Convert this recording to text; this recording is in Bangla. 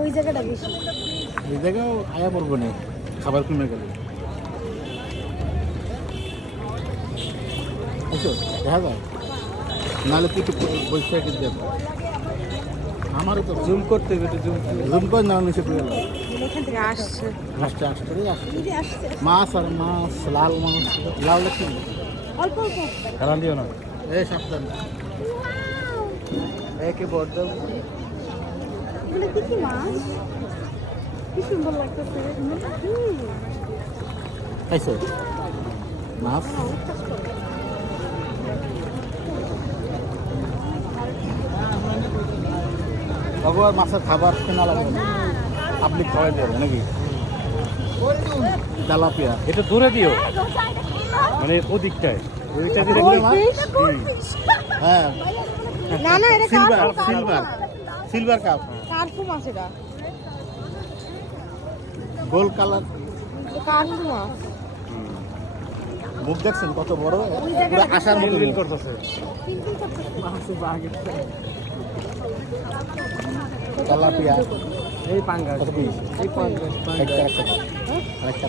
ওই জায়গাটা বেশি। এই জায়গাও আয়া পড়বো না খাবার কমে গেলে। আচ্ছা দেখা যায় নাহলে তুই একটু বলছে কিন্তু আমারও তো জুম করতে হবে, একটু জুম জুম করে না নিচে পেয়ে গেল এখান থেকে আসছে। আসতে আসতে আসতে এই যে আসছে মাছ আর মাছ লাল মাছ লাল কি অল্প অল্প। হেরান দিও না। এই সাবধান একে বড় দাও। এগুলো কি কি মাছ? কি সুন্দর লাগতেছে। খাইছো মাছ তবু আর মাছের খাবার কেনা লাগবে না পাবলিক খাওয়াই দেবে নাকি তেলাপিয়া এটা দূরে দিও, মানে ওদিকটায় ওইটা দিয়ে দেখলে মাছ? Goldfish. হ্যাঁ না না এটা সিলভার কার্পু সিলভার সিলভার কাপ কার্পু মাছ এটা। গোল কালার কার্পু মাছ। মুখ দেখছেন কত বড় পুরো আসার মতো মিল মুখ। করতেছে। তেলাপিয়া এই পাঙ্গাস, কত পিস এই পাঙ্গাস একটা একটা আরেকটা